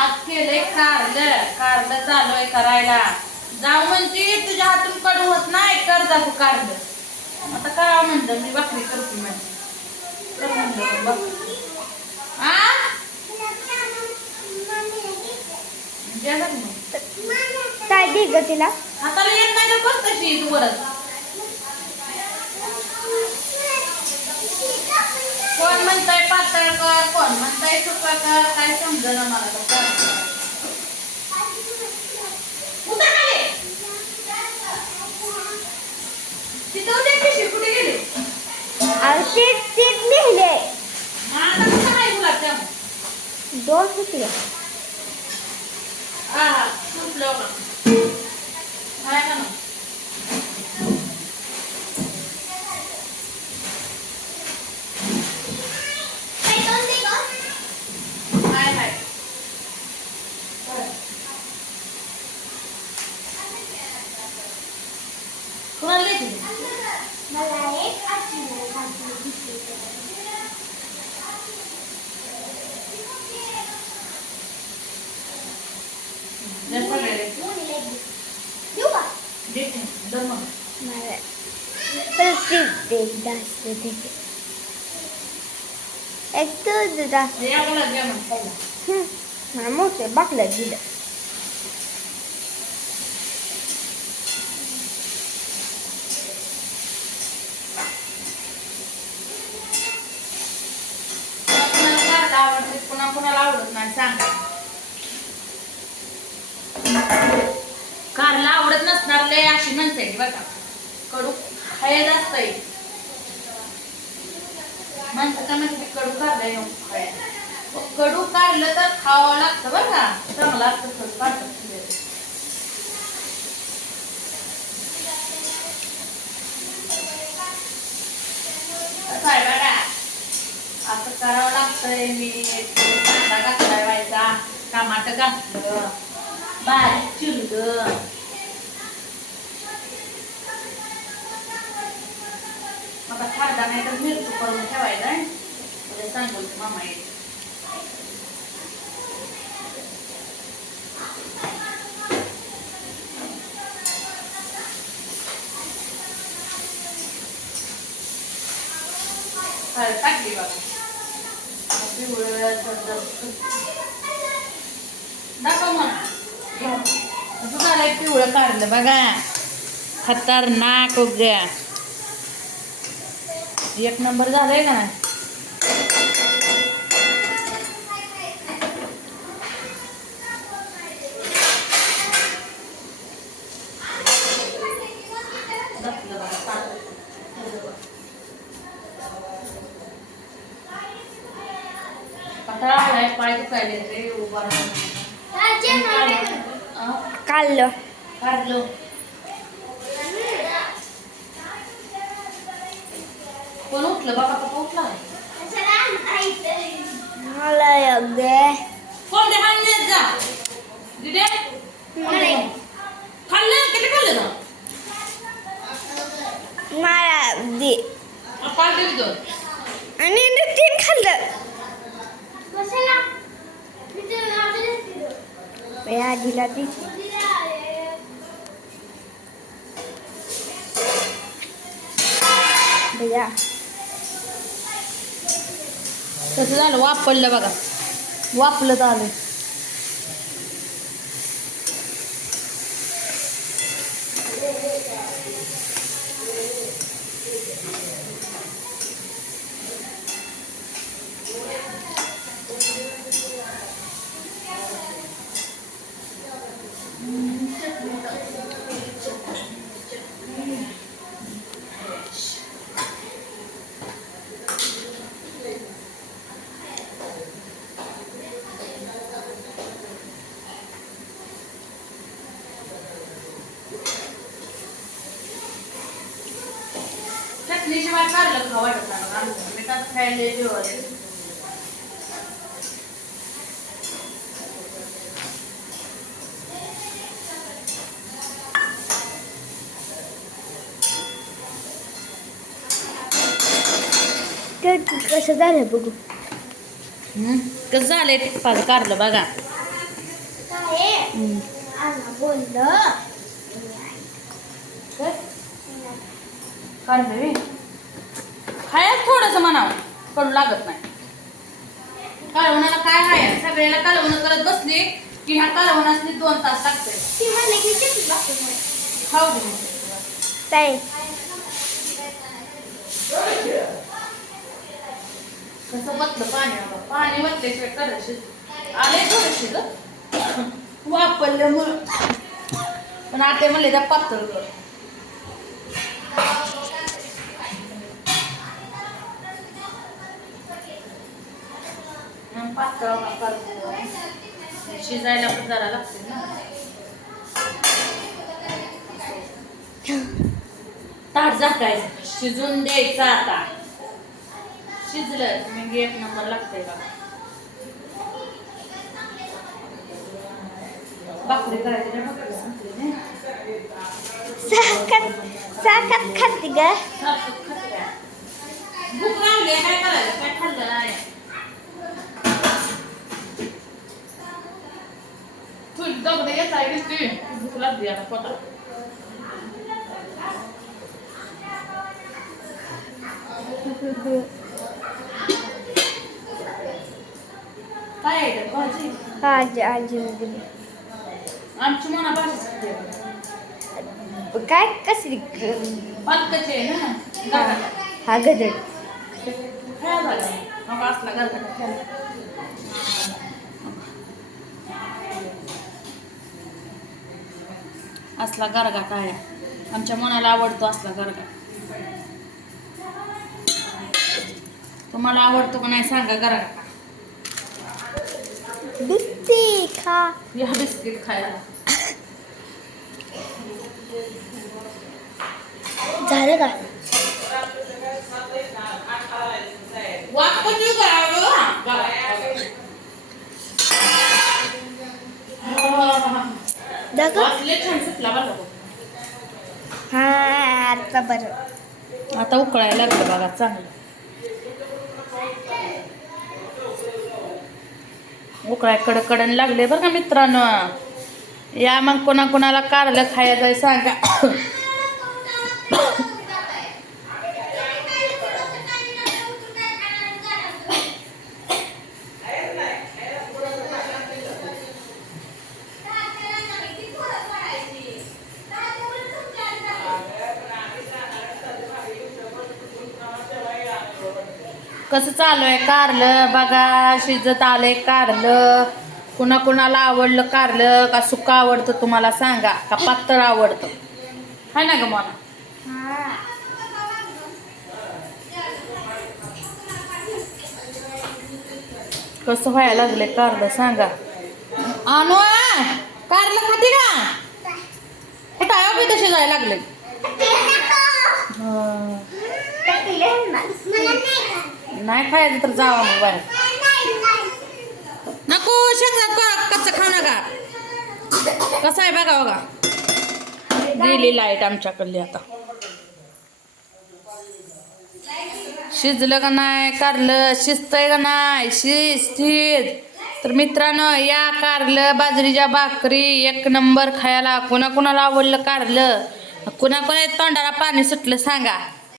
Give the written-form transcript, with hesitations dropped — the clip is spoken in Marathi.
आज केलंय कारलं कारलं चालू आहे करायला. जाऊ म्हणते तुझ्या हातून कडू होत नाही, कर जा तू कारलं. आता करावं म्हणलं मी भाकरी करते म्हणजे कर म्हणलं बघ. आ काय दे ग तिला. हाताला येत नाही तर बघ तशी तू वरच. कोण म्हणताय पातळ कर, कोण म्हणताय सुका कर, काय समजेना मला तर. तिथं ते पिशवी कुठे गेली? ते लिहिले आता कसं काय गुलाबजाम? 2 होते. हा सुटलं का? काय का ना काय काय कोणाला देते? मला एक आठवण मोठे बाकल्या दिलं. कोणाला आवडत नाही सांग. कारला आवडत नसणार लय अशी म्हणते बघा. कडू खायच असतंय म्हणतात का म्हणजे कडू कारलं कडू काढलं तर खावं लागतं बघा. चांगलं असतं कडू काढलं काय बघा. असं करावं लागतंय. मी कांदा घातलाय व्हायचा, टमाटर घातलं, बारीक चिरलं. आता खायला नाही तर मिरची करून ठेवायला म्हणजे सांगू मामा येईल. टाकली बघा दाखव मग. असं झालंय पिवळं काढलं बघा. खतरनाक उग्या एक नंबर झालंय का नाही. पाय दुखायले रे उभा काढलं काढलं. कोण उठलं बाबा? पप्पा उठला मला अगदी कोण ते खाल्ले जा दिदे खाल्लं किती खाल्लं ना मला दे पाच दे आणि 3 खाल्लं. आजीला ती भैया कसं झालं वापरलं बघा. वापलं झालं. चटणीशिवाय कारलं खाऊ वाटत नाही. मिठात खायला जेवण कसं झालं बघू. कसं झालंय ते कारलं बघा. कारलं खायच थोडस म्हणावं कडू लागत नाही. कालवणाला काय आहे सगळ्याला कालवण करत बसली की ह्या कालवणासनी 2 तास लागते. खाऊ दे ताई कसं बसलं पाणी बसल्याशिवाय करायची आले थोडीशी ग वापरल्यामुळं. पण आते म्हणले त्या पातळ कर. पातळ करतो शिजायला पण जरा लागते ना. ताट झाकायचं शिजून द्यायचं. आता शिजलं मग 1 नंबर लागतंय का. भाकरी करायची ना भाकरी संपली ना. साखर खाते ग. सारखं खात्या. भूक लागली काय करायचं काय खाल्लं नाही. तू दगड येत आहे की भूक लागली आता पोटात. काय आहे त्यात भाजी. आजी आमची मना भाजी काय कसली पालकाची आहे ना. हा गदड काय झालं मग असला घरचा असला गरगाट आहे. आमच्या मनाला आवडतो असला गरगाट. तुम्हाला आवडतो का नाही सांगा गरगाट. बिस्किट खा. या बिस्किट खायला झालं का. वाट कशी करावं दाखव. वाचले छान सुटला बघा. हा आता बरं. आता उकळायला लागलं बघा चांगलं. उकळाय कडकडन लागले बरं का मित्रांनो. या मग कोणाला कारलं खायचं आहे सांगा. कसं चालू आहे कारलं बघा. शिजत आलंय कारलं. कुणाला आवडलं कारलं का सुक्का आवडतं तुम्हाला सांगा का पातळ आवडतं हाय ना ग मला. कसं व्हायला लागले कारलं सांगा. आणू कारलं खाते का कुठं आहे तसे जायला लागले. नाही खायचं तर जावा मग बाहेर. नको शेंगदाणा कच्चं खाऊ नका. कसं आहे बघा बघा. गेली लाईट आमच्याकडली आता. शिजलं का नाही कारलं शिजतंय का नाही शिज. तर मित्रांनो या कारलं बाजरीच्या भाकरी 1 नंबर खायला. कुणाला आवडलं कारलं कुणाला तोंडाला पाणी सुटलं सांगा.